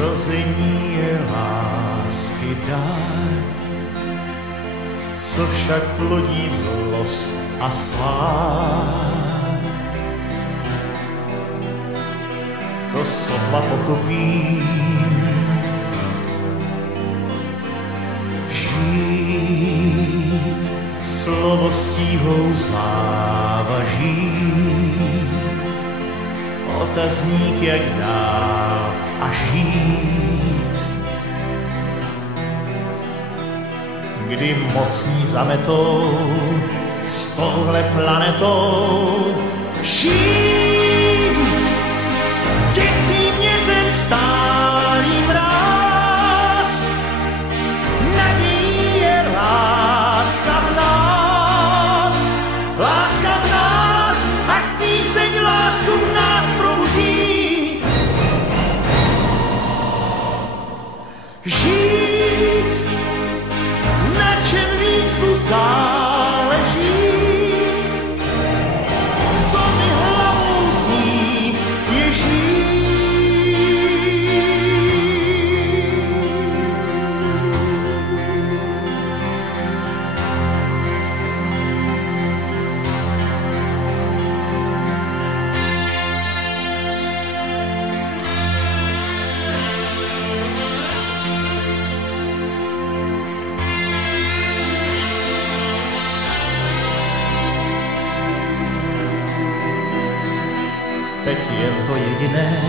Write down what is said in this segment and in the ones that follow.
Zrození je lásky dár, co však plodí zlost a svár. To sotva pochopím, žít slovo stíhou zmávaží, otazník jak dál a žít. Kdy mocní zametou s touhle planetou žít. Děsí mě ten stálý mráz, nadějí je láska v nás, ať píseň lásku v nás probudí. Žít, na čem víc tu záleží, co mi hlavou zní, je žít. Teď jen to jediné,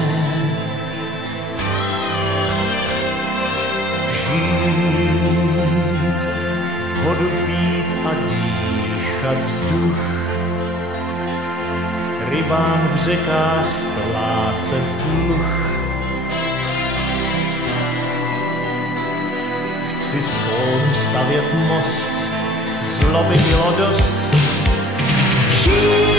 žít, vodu pít a dýchat vzduch, rybám v řekách splácet dluh. Chci svou stavět most, zloby bylo dost, žít.